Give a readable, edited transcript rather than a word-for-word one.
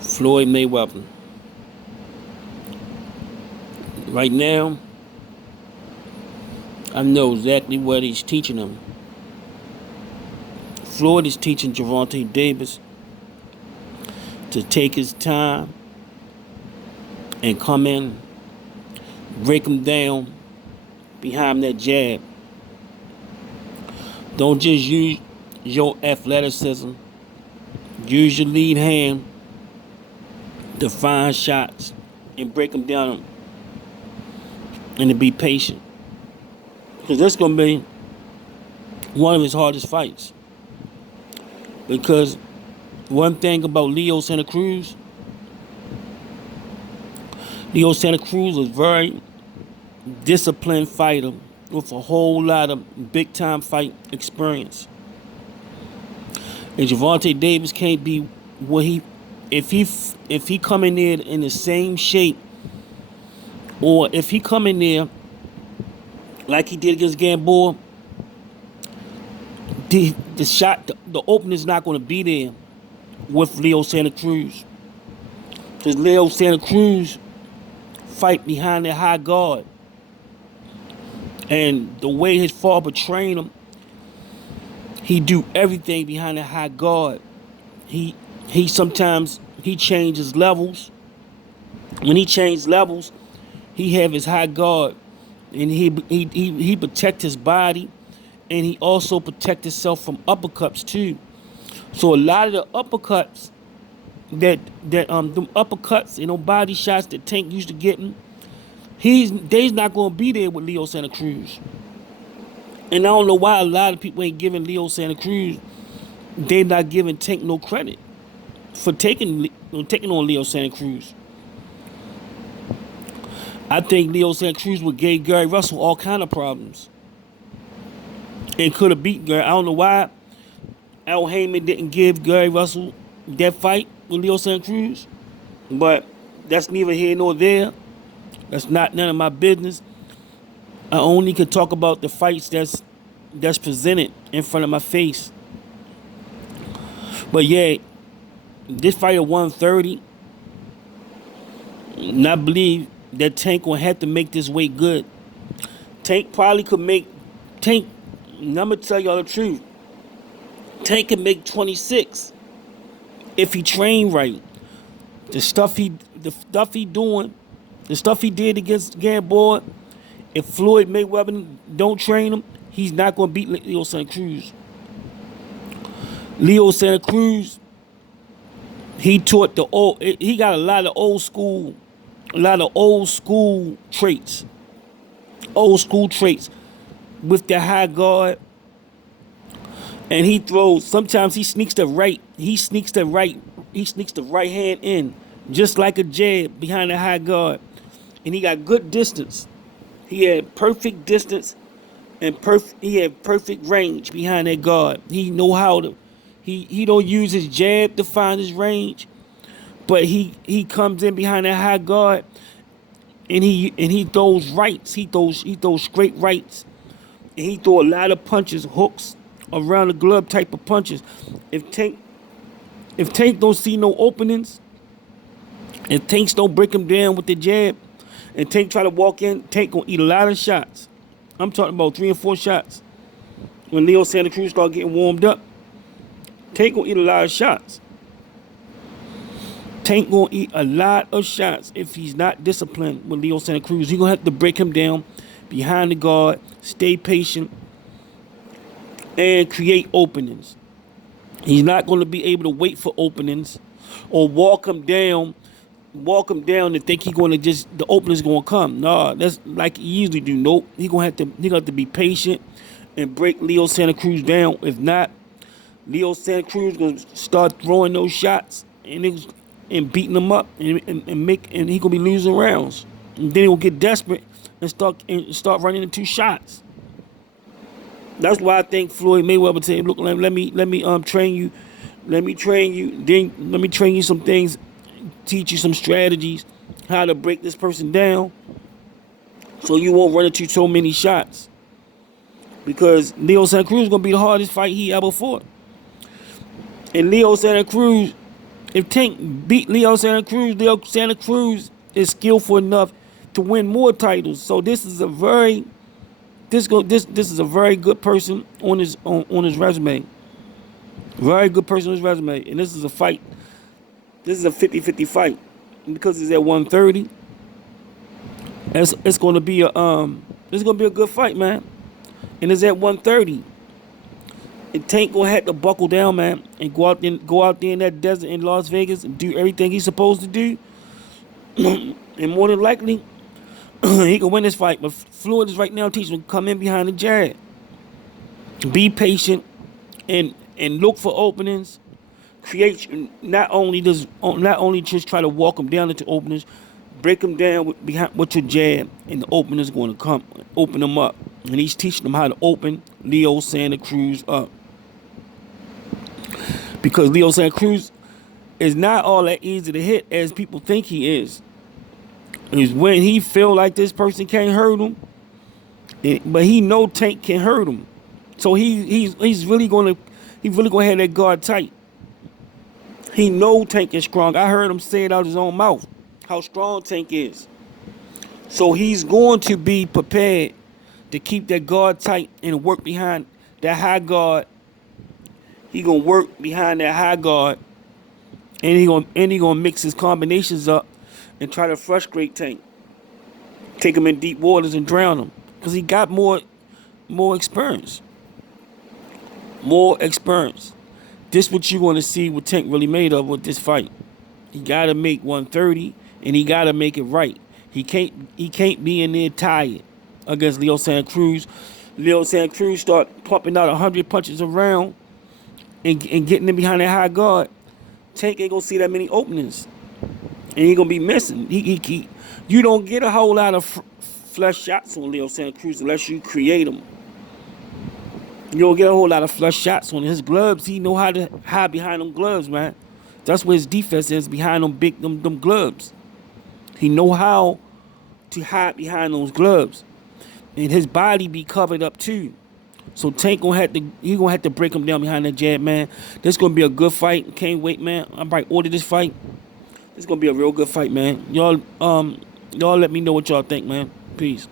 Floyd Mayweather. Right now, I know exactly what he's teaching them. Floyd is teaching Gervonta Davis to take his time and come in, break him down behind that jab. Don't just use your athleticism. Use your lead hand to find shots and break them down and to be patient. Because that's going to be one of his hardest fights. Because one thing about Leo Santa Cruz is a very disciplined fighter with a whole lot of big-time fight experience. And Gervonta Davis can't be what if he come in there in the same shape, or if he come in there like he did against Gamboa, the opening is not going to be there with Leo Santa Cruz. Because Leo Santa Cruz fight behind that high guard. And the way his father trained him, he do everything behind that high guard. He sometimes changes levels. When he changes levels, he have his high guard, and he protect his body, and he also protect himself from uppercuts too. So a lot of the uppercuts them uppercuts and them body shots that Tank used to getting, they's not gonna be there with Leo Santa Cruz. And I don't know why a lot of people ain't giving Leo Santa Cruz. They not giving Tank no credit for taking on Leo Santa Cruz. I think Leo Santa Cruz would give Gary Russell all kind of problems and could have beat Gary. I don't know why Al Heyman didn't give Gary Russell that fight with Leo Santa Cruz, but that's neither here nor there. That's not none of my business. I only could talk about the fights that's presented in front of my face. But yeah, this fight at 130, and I believe that Tank will have to make this weight good. Tank probably could make Tank. And I'm gonna tell y'all the truth. Tank can make 26 if he trained right. The stuff he doing, the stuff he did against Gamboa. If Floyd Mayweather don't train him, he's not gonna beat Leo Santa Cruz. Leo Santa Cruz, he got a lot of old school traits. Old school traits with the high guard. And he throws, sometimes he sneaks the right hand in, just like a jab behind the high guard. And he got good distance. He had perfect distance and he had perfect range behind that guard. He know how to, he don't use his jab to find his range, but he comes in behind that high guard and he throws rights. He throws straight rights. And he throw a lot of punches, hooks, around the glove type of punches. If Tank don't see no openings, if Tanks don't break him down with the jab, and Tank try to walk in, Tank gonna eat a lot of shots. I'm talking about 3 or 4 shots. When Leo Santa Cruz start getting warmed up, Tank gonna eat a lot of shots. Tank gonna eat a lot of shots if he's not disciplined with Leo Santa Cruz. He gonna have to break him down behind the guard, stay patient, and create openings. He's not gonna be able to wait for openings or walk him down and think the opening's gonna come. Nah, that's like he usually do. Nope. He gonna have to be patient and break Leo Santa Cruz down. If not, Leo Santa Cruz gonna start throwing those shots and beating them up and he gonna be losing rounds. And then he'll get desperate and start running into shots. That's why I think Floyd Mayweather said, "Look, let me train you. Let me train you. Then let me train you some things, teach you some strategies, how to break this person down, so you won't run into so many shots." Because Leo Santa Cruz is gonna be the hardest fight he ever fought. And Leo Santa Cruz, If Tank beat Leo Santa Cruz is skillful enough to win more titles. So this is a very this is a very good person on his resume. Very good person on his resume. And this is a fight. This is a 50-50 fight. And because it's at 130, it's gonna be a good fight, man. And it's at 130. And Tank gonna have to buckle down, man, and go out there in that desert in Las Vegas and do everything he's supposed to do. And more than likely, he can win this fight. But Floyd is right now teaching him to come in behind the jab. Be patient and look for openings. Create not only just try to walk him down into openings, break him down with your jab, and the opener is going to come open him up. And he's teaching them how to open Leo Santa Cruz up. Because Leo Santa Cruz is not all that easy to hit as people think he is. Is when he feel like this person can't hurt him, but he know Tank can hurt him. So he's really gonna have that guard tight. He know Tank is strong. I heard him say it out of his own mouth how strong Tank is. So he's going to be prepared to keep that guard tight and work behind that high guard. He gonna work behind that high guard, and he gonna mix his combinations up and try to frustrate Tank. Take him in deep waters and drown him, because he got more experience. More experience. This what you're gonna see what Tank really made of with this fight. He gotta make 130, and he gotta make it right. He can't be in there tired against Leo Santa Cruz. Leo Santa Cruz start pumping out 100 punches around and getting in behind that high guard. Tank ain't gonna see that many openings, and he gonna be missing. You don't get a whole lot of flush shots on Leo Santa Cruz unless you create them. You don't get a whole lot of flush shots on his gloves. He know how to hide behind them gloves, man. That's where his defense is, behind them gloves. He know how to hide behind those gloves, and his body be covered up too. So Tank gonna have to break him down behind that jab, man. This gonna be a good fight. Can't wait, man. I might order this fight. It's gonna be a real good fight, man. Y'all let me know what y'all think, man. Peace.